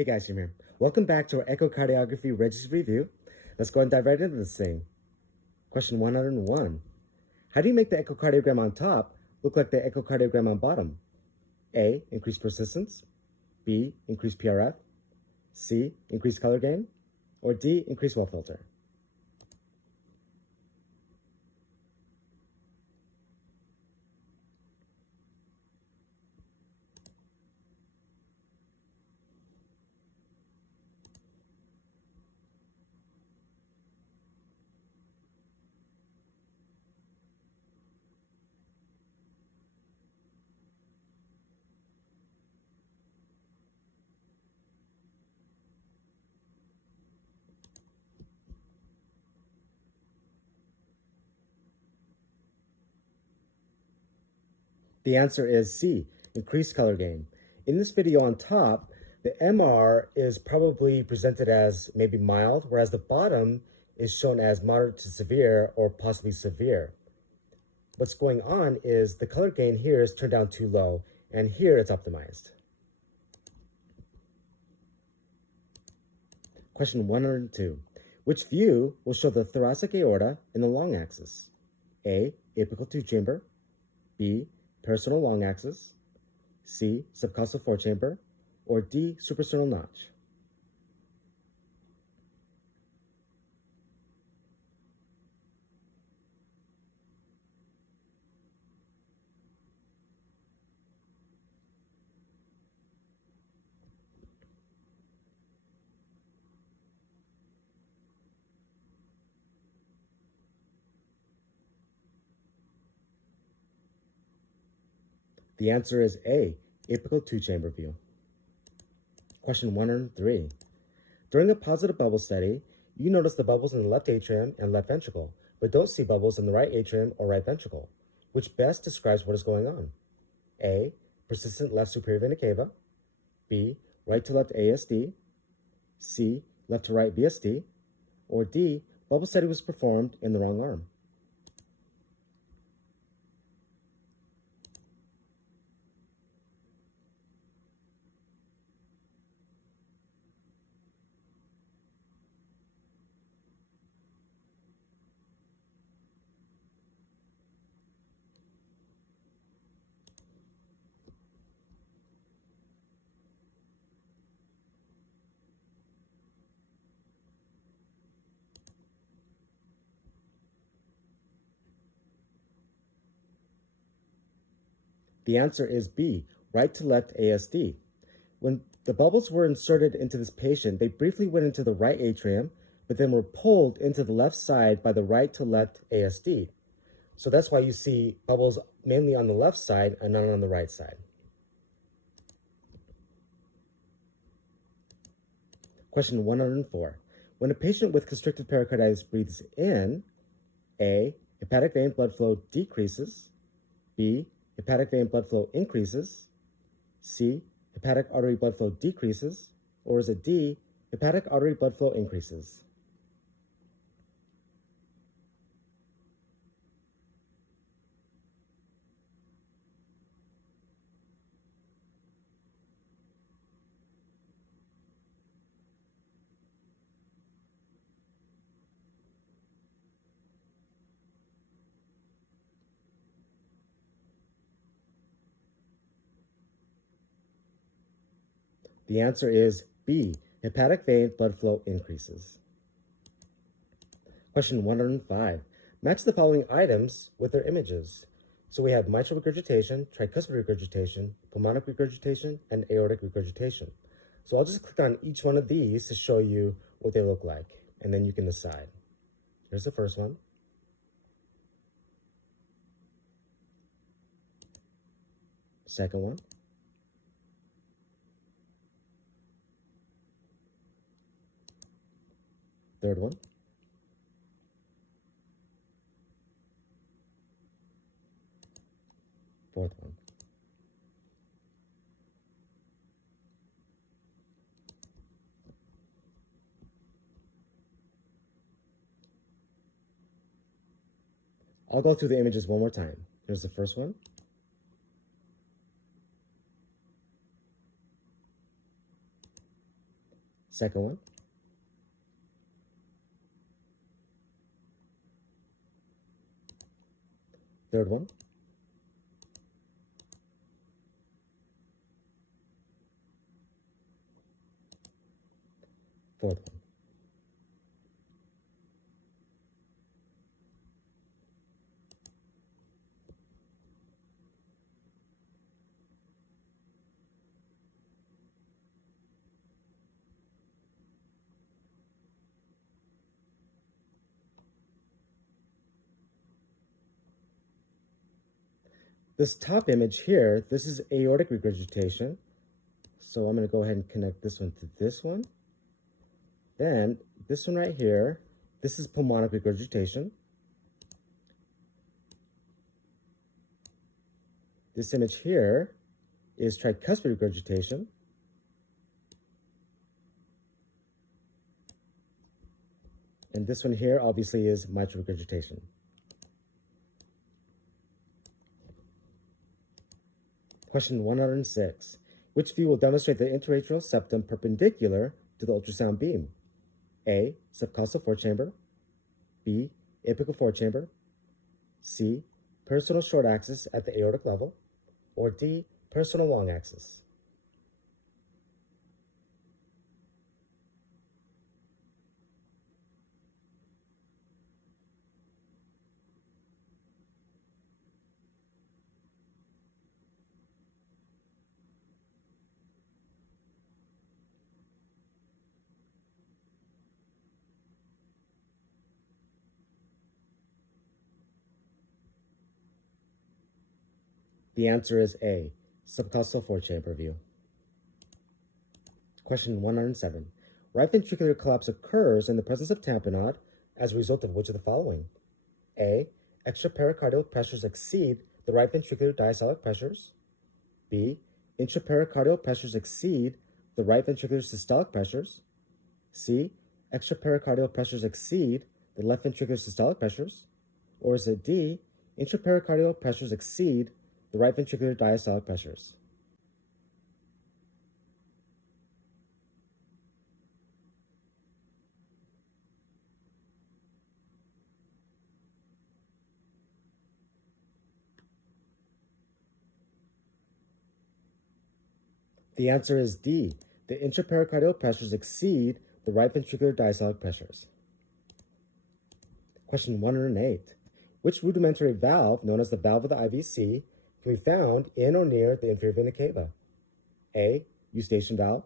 Hey guys, Jim here. Welcome back to our Echocardiography Registry review. Let's go and dive right into this thing. Question 101. How do you make the echocardiogram on top look like the echocardiogram on bottom? A. Increase persistence. B. Increase PRF. C. Increase color gain. Or D. Increase well filter. The answer is C. Increase color gain. In this video on top, the MR is probably presented as maybe mild, whereas the bottom is shown as moderate to severe or possibly severe. What's going on is the color gain here is turned down too low, and here it's optimized. Question 102. Which view will show the thoracic aorta in the long axis? A. Apical two-chamber. B. Parasternal long axis. C. Subcostal four-chamber. Or D. Suprasternal notch. The answer is A. Apical two-chamber view. Question 103. During a positive bubble study, you notice the bubbles in the left atrium and left ventricle, but don't see bubbles in the right atrium or right ventricle. Which best describes what is going on? A. Persistent left superior vena cava. B. Right to left ASD. C. Left to right VSD. Or D. Bubble study was performed in the wrong arm. The answer is B. Right to left ASD. When the bubbles were inserted into this patient, they briefly went into the right atrium, but then were pulled into the left side by the right to left ASD. So that's why you see bubbles mainly on the left side and not on the right side. Question 104. When a patient with constricted pericarditis breathes in, A. Hepatic vein blood flow decreases. B. Hepatic vein blood flow increases. C. Hepatic artery blood flow decreases. Or is it D. Hepatic artery blood flow increases? The answer is B. Hepatic vein blood flow increases. Question 105. Match the following items with their images. So we have mitral regurgitation, tricuspid regurgitation, pulmonic regurgitation, and aortic regurgitation. So I'll just click on each one of these to show you what they look like, and then you can decide. Here's the first one. Second one. Third one. Fourth one. I'll go through the images one more time. Here's the first one. Second one. Third one. Fourth one. This top image here, this is aortic regurgitation. So I'm going to go ahead and connect this one to this one. Then this one right here, this is pulmonic regurgitation. This image here is tricuspid regurgitation. And this one here obviously is mitral regurgitation. Question 106. Which view will demonstrate the interatrial septum perpendicular to the ultrasound beam? A. Subcostal forechamber. B. Apical forechamber. C. Personal short axis at the aortic level. Or D. Personal long axis. The answer is A. Subcostal forechamber view. Question 107. Right ventricular collapse occurs in the presence of tamponade as a result of which of the following? A. Extrapericardial pressures exceed the right ventricular diastolic pressures. B. Intrapericardial pressures exceed the right ventricular systolic pressures. C. Extrapericardial pressures exceed the left ventricular systolic pressures. Or is it D. Intrapericardial pressures exceed the right ventricular diastolic pressures? The answer is D. The intrapericardial pressures exceed the right ventricular diastolic pressures. Question 108. Which rudimentary valve, known as the valve of the IVC, can be found in or near the inferior vena cava? A. Eustachian valve.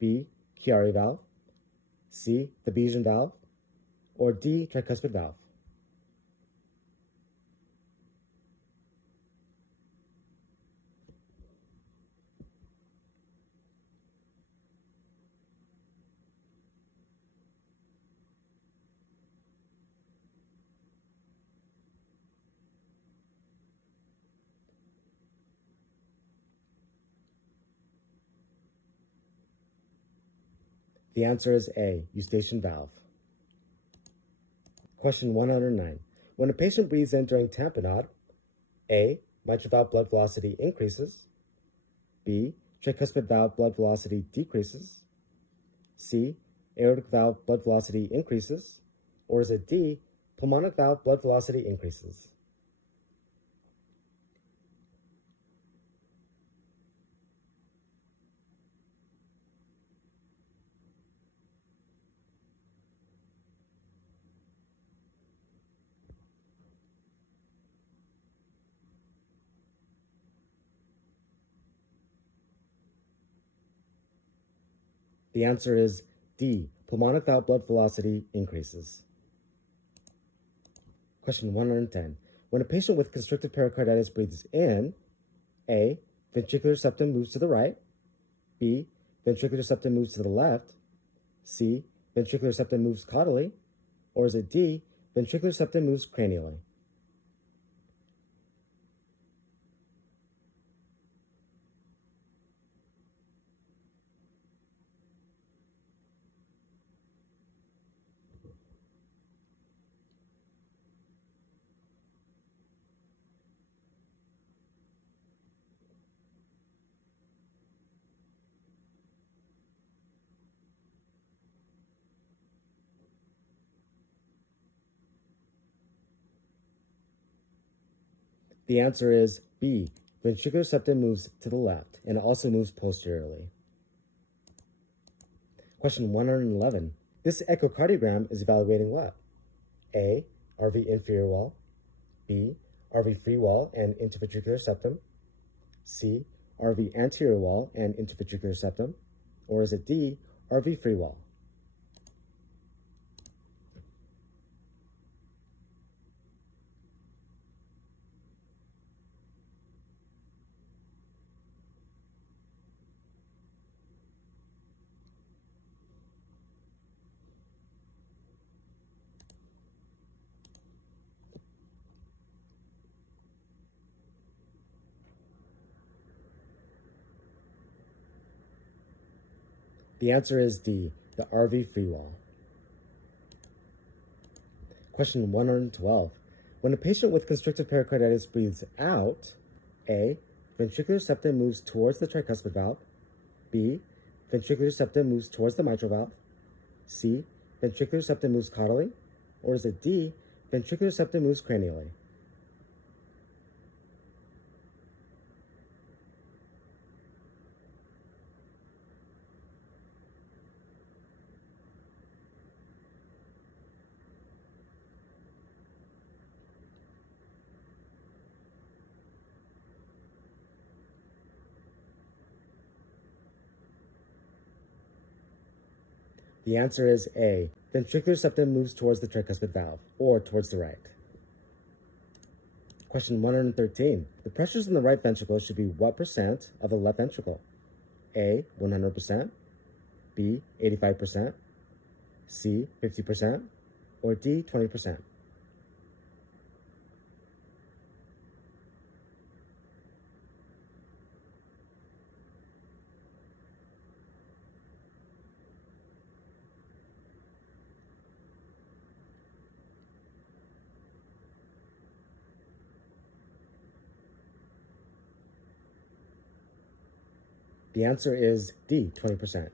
B. Chiari valve. C. The Bayesian valve. Or D. Tricuspid valve. The answer is A. Eustachian valve. Question 109. When a patient breathes in during tamponade, A. Mitral valve blood velocity increases. B. Tricuspid valve blood velocity decreases. C. Aortic valve blood velocity increases. Or is it D. Pulmonic valve blood velocity increases? The answer is D. Pulmonic valve blood velocity increases. Question 110. When a patient with constrictive pericarditis breathes in, A. Ventricular septum moves to the right. B. Ventricular septum moves to the left. C. Ventricular septum moves caudally. Or is it D. Ventricular septum moves cranially? The answer is B. Ventricular septum moves to the left and also moves posteriorly. Question 111. This echocardiogram is evaluating what? A. RV inferior wall. B. RV free wall and interventricular septum. C. RV anterior wall and interventricular septum. Or is it D. RV free wall? The answer is D. The RV free wall. Question 112. When a patient with constrictive pericarditis breathes out, A. Ventricular septum moves towards the tricuspid valve. B. Ventricular septum moves towards the mitral valve. C. Ventricular septum moves caudally. Or is it D. Ventricular septum moves cranially? The answer is A. Ventricular septum moves towards the tricuspid valve, or towards the right. Question 113. The pressures in the right ventricle should be what percent of the left ventricle? A. 100%, B. 85%, C. 50%, or D. 20%? The answer is D. 20%.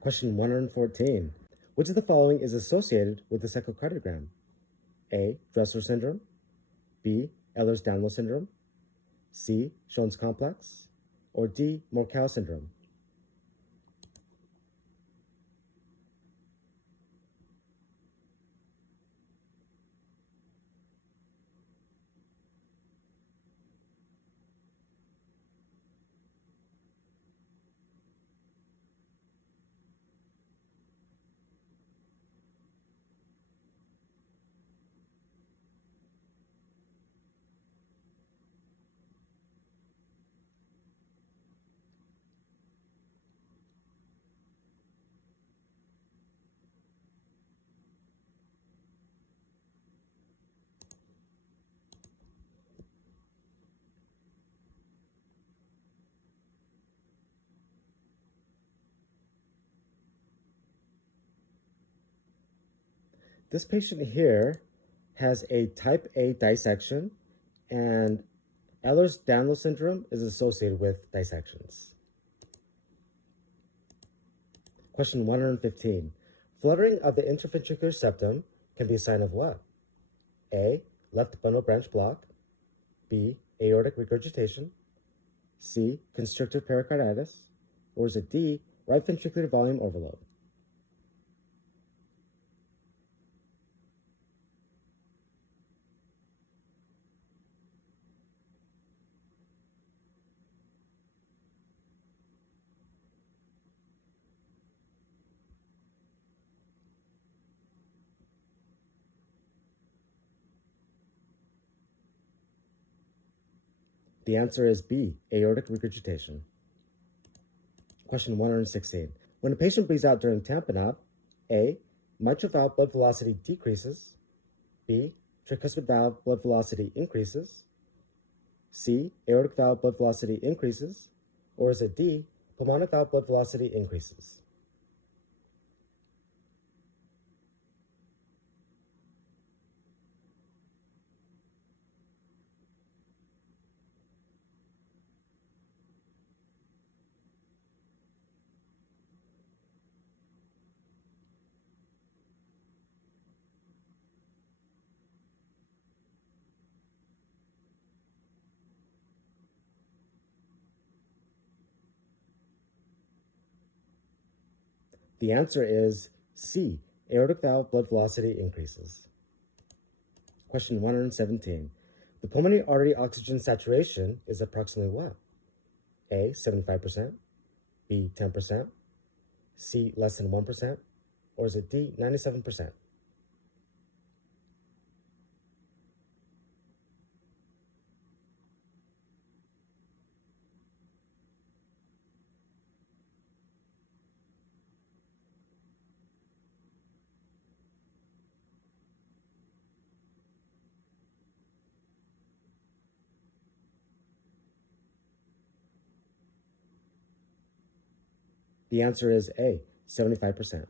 Question 114. Which of the following is associated with this echocardiogram? A. Dressler syndrome. B. Ehlers-Danlos syndrome. C. Schoen's complex. Or D. Moore-Cow syndrome? This patient here has a type A dissection, and Ehlers-Danlos syndrome is associated with dissections. Question 115. Fluttering of the interventricular septum can be a sign of what? A. Left bundle branch block. B. Aortic regurgitation. C. Constrictive pericarditis. Or is it D. Right ventricular volume overload? The answer is B. Aortic regurgitation. Question 116. When a patient breathes out during tamponade, A. Mitral valve blood velocity decreases. B. Tricuspid valve blood velocity increases. C. Aortic valve blood velocity increases. Or is it D. Pulmonic valve blood velocity increases? The answer is C. Aortic valve blood velocity increases. Question 117. The pulmonary artery oxygen saturation is approximately what? A. 75%, B. 10%, C. less than 1%, or is it D. 97%? The answer is A. 75%.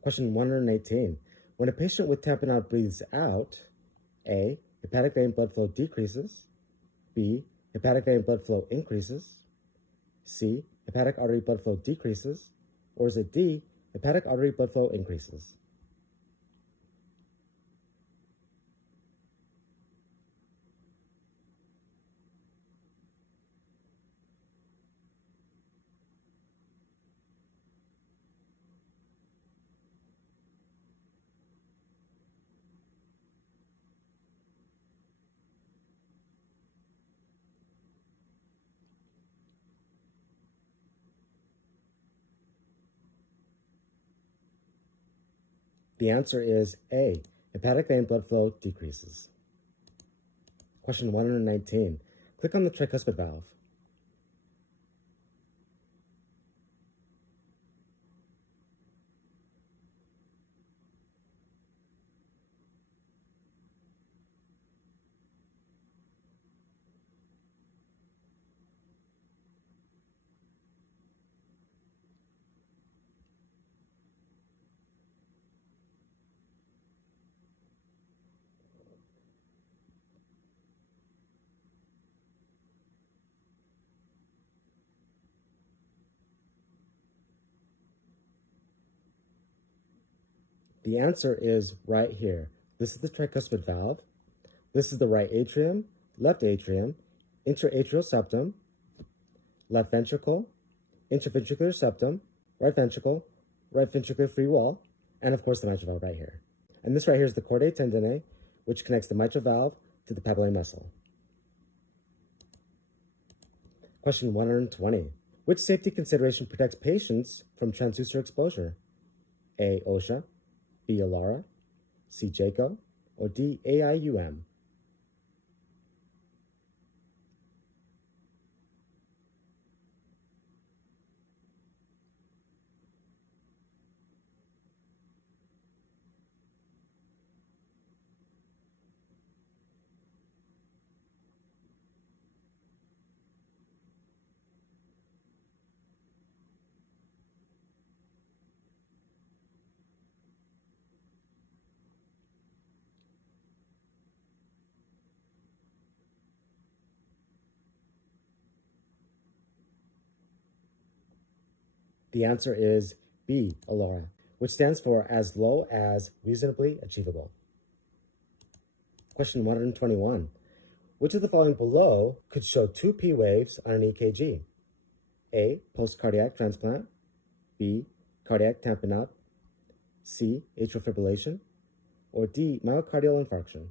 Question 118. When a patient with tamponade breathes out, A. Hepatic vein blood flow decreases, B. Hepatic vein blood flow increases, C. Hepatic artery blood flow decreases, or is it D. Hepatic artery blood flow increases? The answer is A. Hepatic vein blood flow decreases. Question 119. Click on the tricuspid valve. The answer is right here. This is the tricuspid valve. This is the right atrium, left atrium, interatrial septum, left ventricle, interventricular septum, right ventricular free wall, and of course the mitral valve right here. And this right here is the chordae tendineae, which connects the mitral valve to the papillary muscle. Question 120. Which safety consideration protects patients from transducer exposure? A. OSHA, B. ALARA, C. JACO, or D. AIUM? The answer is B. ALARA, which stands for as low as reasonably achievable. Question 121. Which of the following below could show two P waves on an EKG? A. Post-cardiac transplant, B. Cardiac tamponade, C. Atrial fibrillation, or D. Myocardial infarction?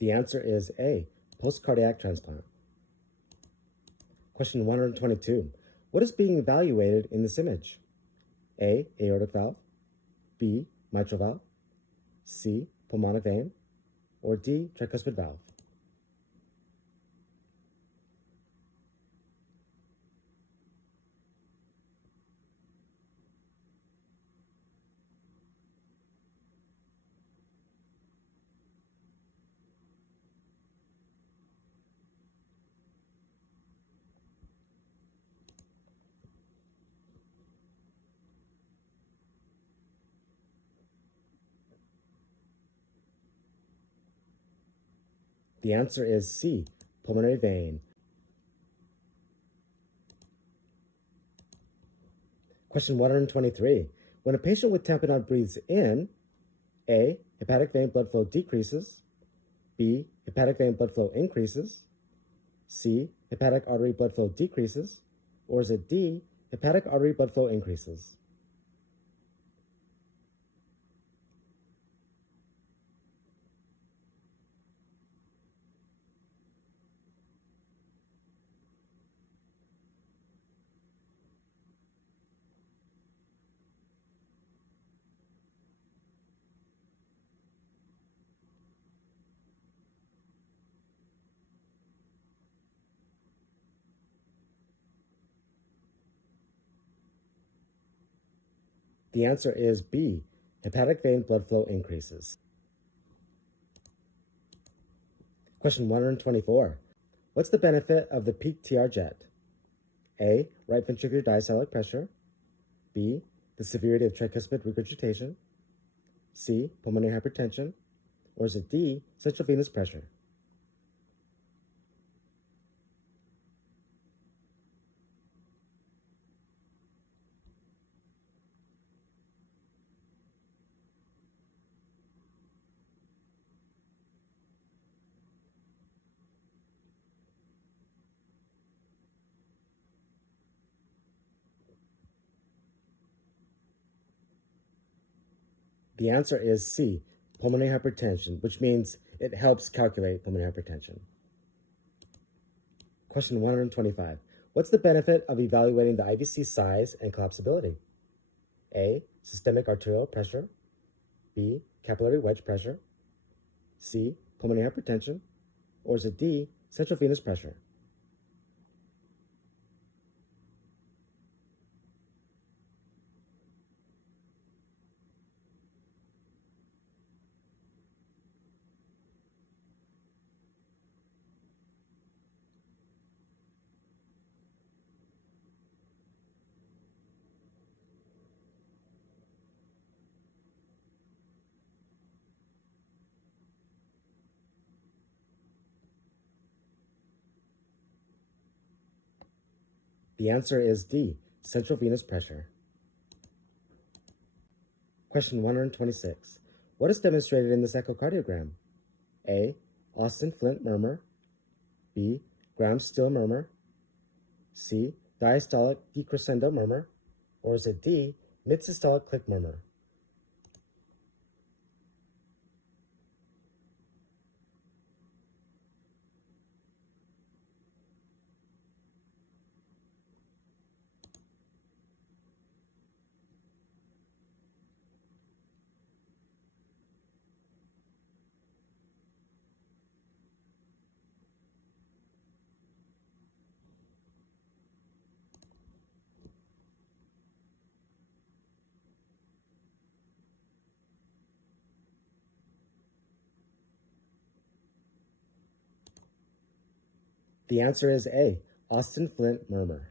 The answer is A. Post-cardiac transplant. Question 122. What is being evaluated in this image? A. Aortic valve, B. Mitral valve, C. Pulmonic vein, or D. Tricuspid valve? The answer is C, pulmonary vein. Question 123. When a patient with tamponade breathes in, A, hepatic vein blood flow decreases, B, hepatic vein blood flow increases, C, hepatic artery blood flow decreases, or is it D, hepatic artery blood flow increases? The answer is B, hepatic vein blood flow increases. Question 124. What's the benefit of the peak TR jet? A, right ventricular diastolic pressure. B, the severity of tricuspid regurgitation. C, pulmonary hypertension. Or is it D, central venous pressure? The answer is C, pulmonary hypertension, which means it helps calculate pulmonary hypertension. Question 125. What's the benefit of evaluating the IVC size and collapsibility? A, systemic arterial pressure. B, capillary wedge pressure. C, pulmonary hypertension. Or is it D, central venous pressure? The answer is D, central venous pressure. Question 126. What is demonstrated in this echocardiogram? A, Austin-Flint murmur. B, Graham-Still murmur. C, diastolic decrescendo murmur. Or is it D, mid-systolic click murmur? The answer is A, Austin-Flint murmur.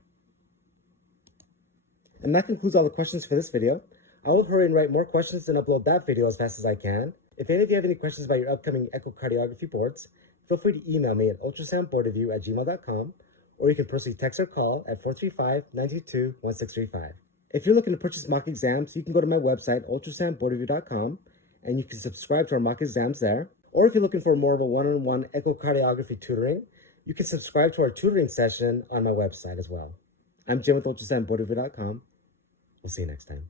And that concludes all the questions for this video. I will hurry and write more questions and upload that video as fast as I can. If any of you have any questions about your upcoming echocardiography boards, feel free to email me at ultrasoundboardreview@gmail.com, or you can personally text or call at 435-922-1635. If you're looking to purchase mock exams, you can go to my website, ultrasoundboardreview.com, and you can subscribe to our mock exams there. Or if you're looking for more of a one-on-one echocardiography tutoring, you can subscribe to our tutoring session on my website as well. I'm Jim with ultrasoundboardreview.com. We'll see you next time.